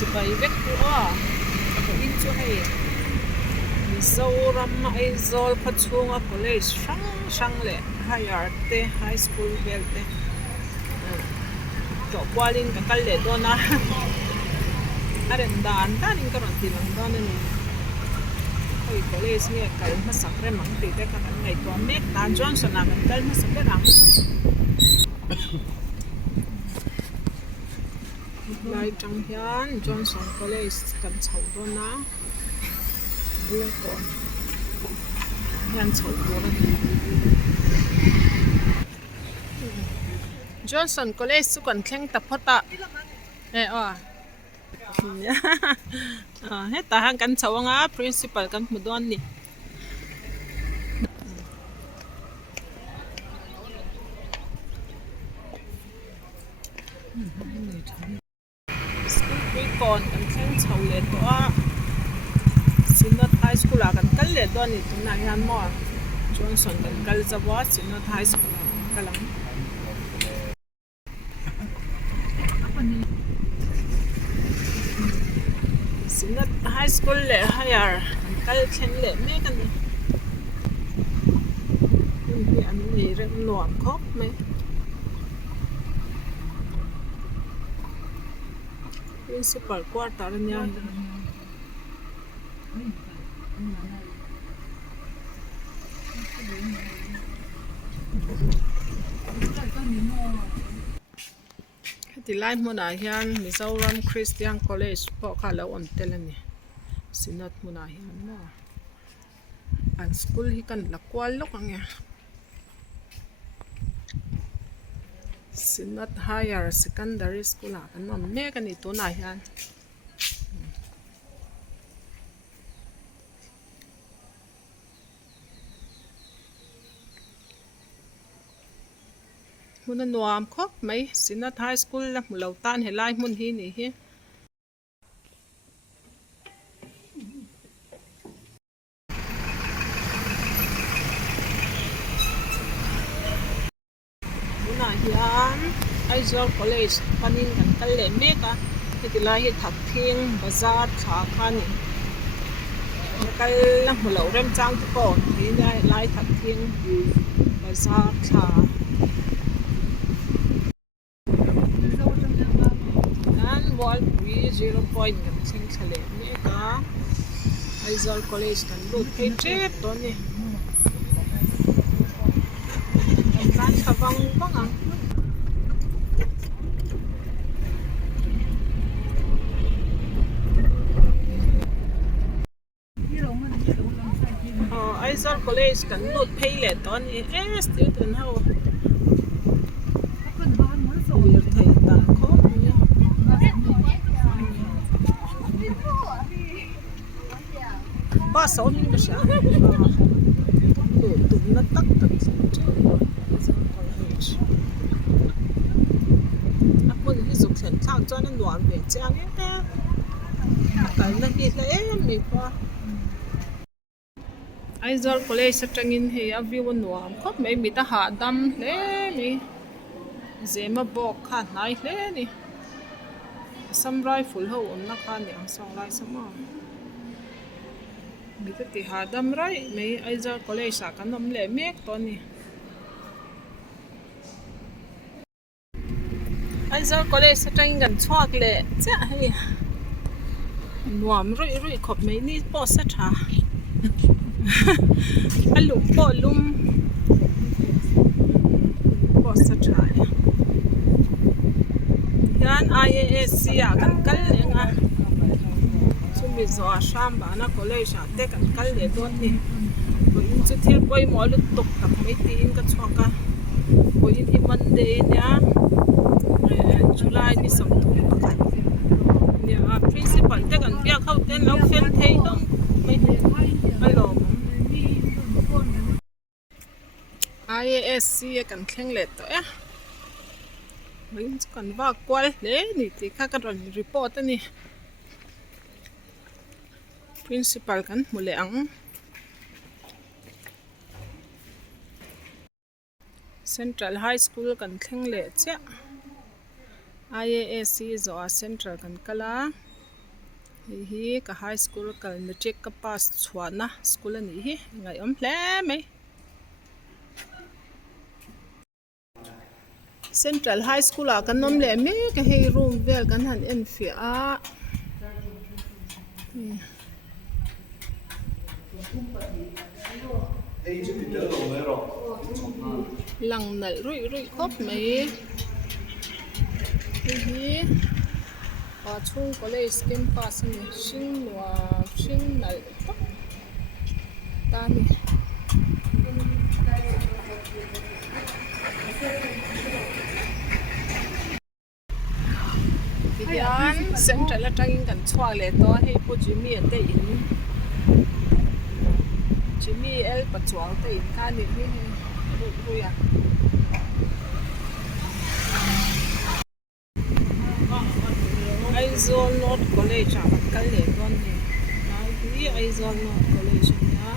chỉ bay vét của in cho hay Mizoram Aizawl Phachunga College sang le higher te high school velte to kwalin ka kalle dona aren dan in karon tilang dona ni oi college ni kal masakre mangti te ka kan ngai to mek ta Johnson na kan kal masakre ram lai chang hian Johnson College kan chho dona Blackon yan chho dona Johnson College su kan thleng ta phota heta hang kan chawanga principal kan mudon ni school kon kan thleng chho le to a Sinot High School a kan kal le don ni tuna hian mo Johnson kan kal zawa Sinot High School kalang Sinot High School le higher kal khen le me kan ni an ni rem nuam khop me principal quarter nya ti lai muna hian Mizoram Christian College po kha lo om telani Sinot muna hian mo an school hi kan lakwal lok anga Sinot Higher Secondary School a kan nom me kan ito na hian muna nuam khop mai Sinot High School la mulo tan helai mun hi ni hi muna hian Aizawl College panin kan kal le me ka heti lai hi thak thing bazar tha khani kal la mulo rem chang tu ko hi lai thak thing bazar tha wall 0 point kan sing chale me ka Aizawl College kan lut thei trep to ni kan thavang banga Aizawl College kan lut phei le to ni student how thei ta kho ba số mình có sao tụ tụ nó tắc tận chứ áp quân cái dục thần thao cho nó loạn về trang ấy cái nó đi lấy mình qua Aizawl College sa trangin he everyone nuam khop mai mi ta ha dam le ni zema bok kha nai le ni samrai full ho on na kha ni ang song lai sama mi ta ti ha dam rai mai Aizawl College sa kan nom le mek to ni Aizawl College sa trangin gan chuak le cha hi nuam rui khop mai ni po sa tha alum po lum po sa tha yan IASC a kan kal le nga chumi zo a shamba na college a te kan kal le don ni ko in chu thil poi mo lu tok tak mai ti in ka chhoka ko in hi Monday nya July ni som thum pakhat ni a principal te kan bia khau ten lo fel thei dong mai alo IASC kan thleng le to mình còn vào quay để thì các cái report này principal kan mule ang Central High School kan thleng le cha IASC zo a Central kan kala hi ka high school kal matric ka pass chhuana school ani hi ngai om hle mai Central High School a kan nom le me ka hei room vel kan han en fi a lang nal rui rui khop mai hi pa chung college campus ni sing lua sing nal ta ni Yan Central atangin kan chhuak le to hei pu Jimmy ate in Jimmy el pachual te in ka ni hi ru ya Aizol North College a kal le don ni na hi Aizol North College ya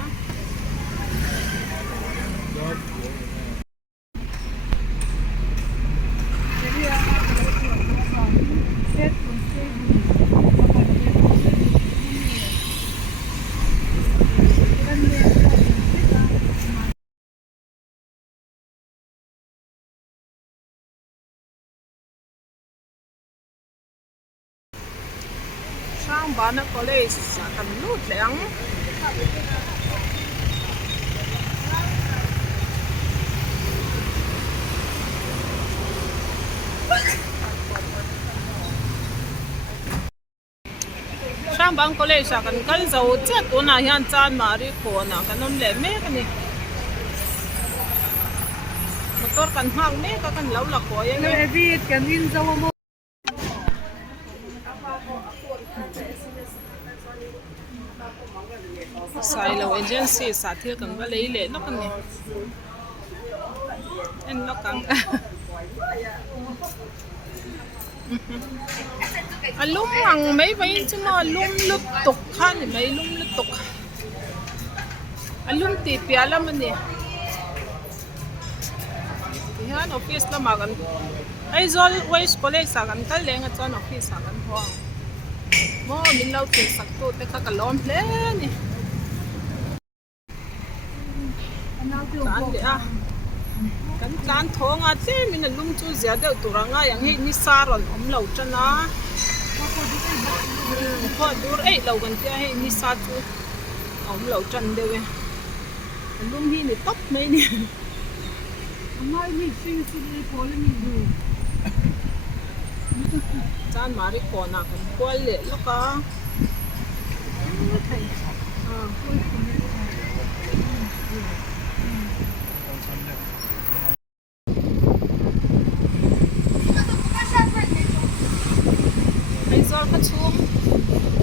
sang bana college sa kan lut leng sang bang college sa kan kal zo chet una hian chan mari ko na kanom le me kani motor kan hang me ka kan lo la ko ye No, David, kan in zo mo. Silo agency sa thil kan va lei le no kan ni en no kan alum ang mấy vậy chứ nó alum lục tục ha ni mấy lum lục tục alum ti pia lam ni yan office la magan Aizol West College sa kan kal leng at office sa kan ho mo min lau tin sak tu te ka kalom ple ni kan de a kan tlan thong a te min lum chu zia de turanga yang hi ni saron om lo chana ko dur ei lo kan te hi ni sa chu om lo chan de we lum hi ni top mai ni Mai mi sing sing ko le mi du. chan mari ko na kan kwal le lo ka Aizol ka chung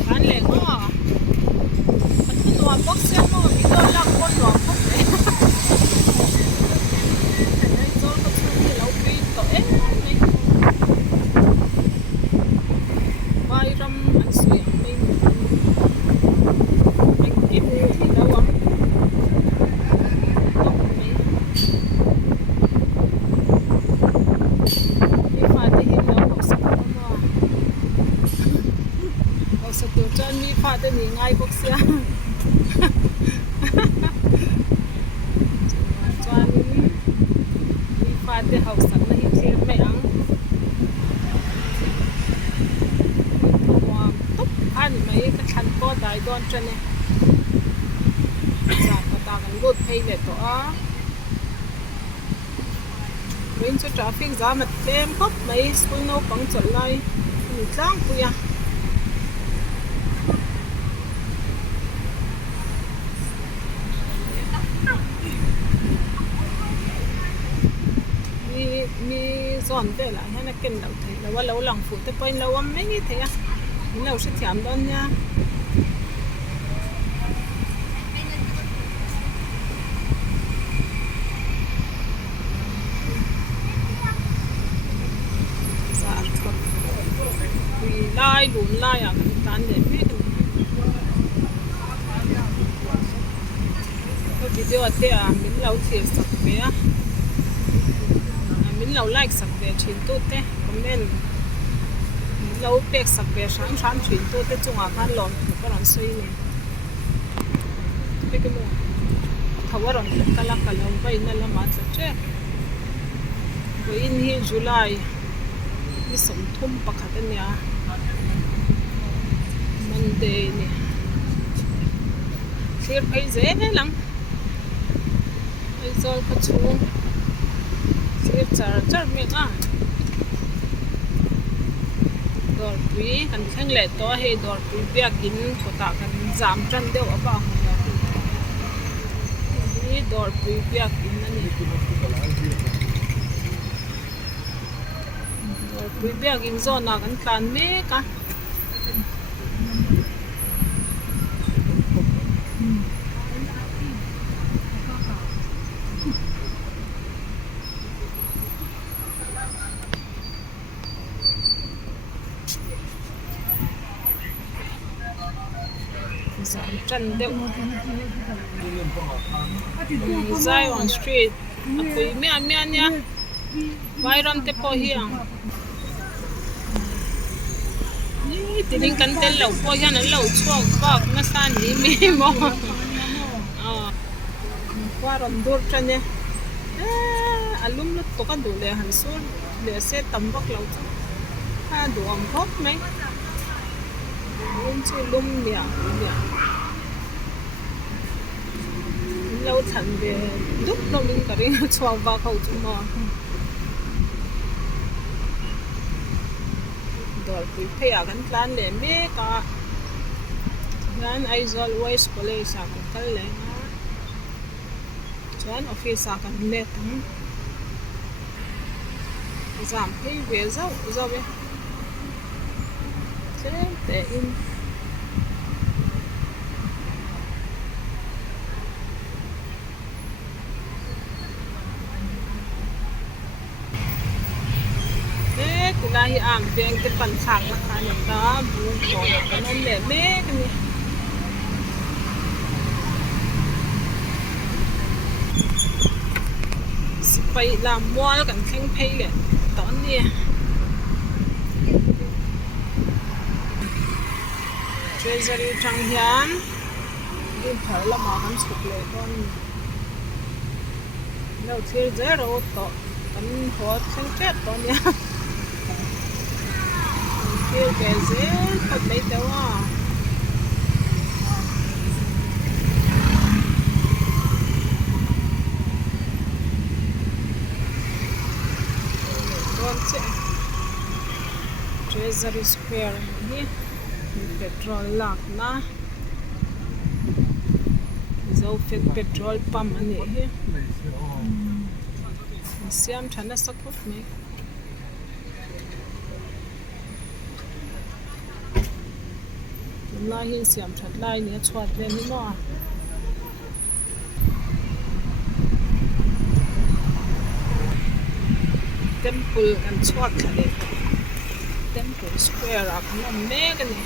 kan le ngo kan tu wa box ya mo mi do la ko lo ko le Aizol ka chung ni lo pi to mai vai ram an sui mai mai ki mu ni da wa to mai ni fa te hi lo ko sa ko mo o sa tu chan mi fa te ni ngai box ya chan mi fa te hau sak na hi thir mai ang anh mấy cái khăn có đại đoan chân này, dạ có ta cần gột thay để tỏ, bên chỗ traffic giá mặt thêm khóc mấy school nấu bằng trở lại, nghỉ trang vui à, mi dọn về lại hay là kinh đầu thấy là qua lâu lòng phụ tới quay lâu mấy cái thế à. Lâu sẽ chạm đón nha dạ vì lai bùn lai à mình tán để biết cái video ở đây à mình lâu thiệt sạch về à mình lâu like sạch về trên tốt thế comment lâu bẹc sạc bẹc sáng sáng chuyển tôi tới chung à khăn lòn có làm suy này cái mồm thầu rồi cái là cái lâu vậy nên là mát chết với in hi July đi sống thum bạc hạt nha Monday nè clear pay dễ thế lắm bây giờ có chung clear char miệng à đòi quý cần khang lệ to hay đòi quý bia kín của ta cần giảm chân đều ở bao quý đòi quý bia kín này đòi quý bia kín do nào cần tan mấy cả giảm chân đều Zion Street ako'y mia niya Byron te po hiyang tining kantel law po yan ang law chuwag bak nasan ni mo kwaron dur cha niya alum lut to ka dole han sur le se tambak law cha ha duam hop mai chỉ lum nhẹ lâu thành về lúc nó mình cái này cho vào khẩu chúng nó rồi quý thầy à gắn plan để mấy cả gắn Aizol West College sao cũng cái này chọn office sao cũng net giảm cái về dâu vậy thế để in lahi am beng te pan sang la khan da bu ko kan le me kan ni sipai la mual kan kheng phei le ton ni treasury chang hian din thar la ma kan chuk le ton no thir zero to kan ho chang chet ton ya kêu kè dễ thật đấy đâu à con sẽ Treasury Square ini petrol lạc na dấu phết petrol pump anh ấy xem chắn là sắc hút mấy lai hin siam that lai ni chhuat le ni mo temple kan chhuat khale temple square a kan me kan ni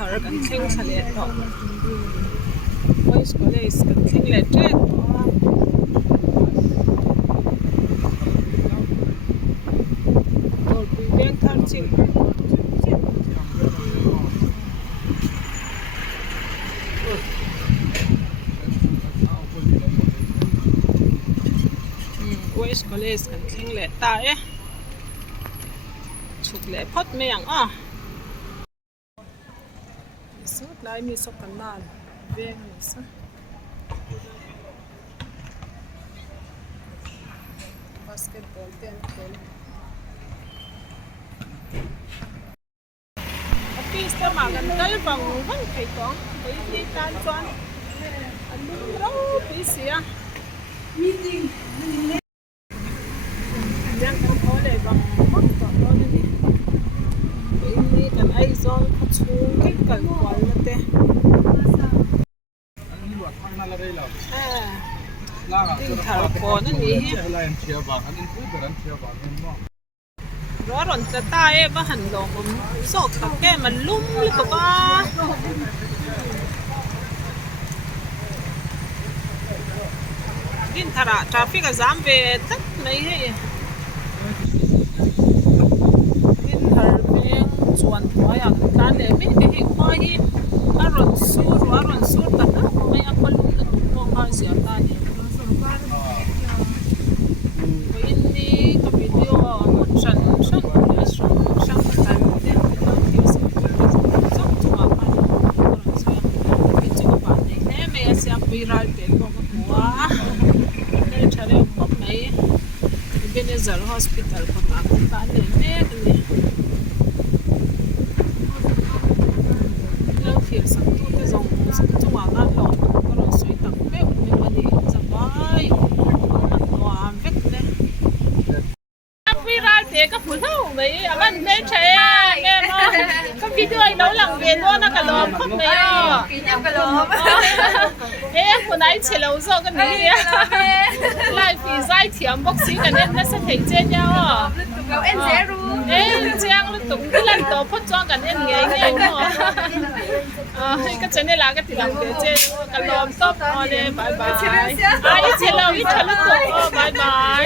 thở cần khinh xả lệ đó West College cần khinh lệ chết rồi bị viên thang chim West College cần khinh lệ tại chụp lệ phốt miệng à suốt lại mi sọc cần nàn ven này basketball tennis pista mà gần tới vòng vẫn phải toán với đi tan toán anh đúng đâu pista meeting đang có để vòng mất toán đó đi với đi cần ai do chung cái cần quay là thế tin thảo có nó nhỉ rõ ràngจะตายบ้านลงมันสกตะแกมันลุ่มเลยก็ว่าดินทาระทราฟิกจามเวทัดไม่ให้ดินทาระเป็นชวนหัวอย่างการเลยไม่ได้หิวหิอารมณ์สูดแต่ก็ไม่เอาคนลุกขึ้นมองหาเสียตาเนี่ยวันนี้กับวิดีโอฉันกันเดินไปทางที่สิ่งที่ส่งตัวมาเป็นจุดบ้านเนี่ยไม่ใช่วิรัลเด็กบอกว่าเนี่ยฉันเรียกบอกไหมเป็นเจ้า hospital ก็ตามบ้านเนี่ยแล้วที่สักตัวที่ส่งสักตัวงานหลอกก็เราสวยตั้งเป๊ะไม่วันนี้สบายตัวเวทเนี่ยวิรัลเด็กก็พูดเท่าไหมมันไม่ใช่แน่นอนก็วิดีโอเราหลังเวียนว่านักกระโดดขึ้นไหมคนไหนเฉลยโซ่กันนี่ไล่ฟีไซเทียมบ็อกซี่กันเนี่ยน่าจะถึงเจ๊เนี่ยเจียงลูกตุ้งที่ลั่นตัวพ่อจ้องกันเนี่ยไงก็จะเนี่ยละก็ติดหลังเดี๋ยวเจ๊กันลมตบเอาเลยบายบายอีเฉลยลูกตุ้งบายบาย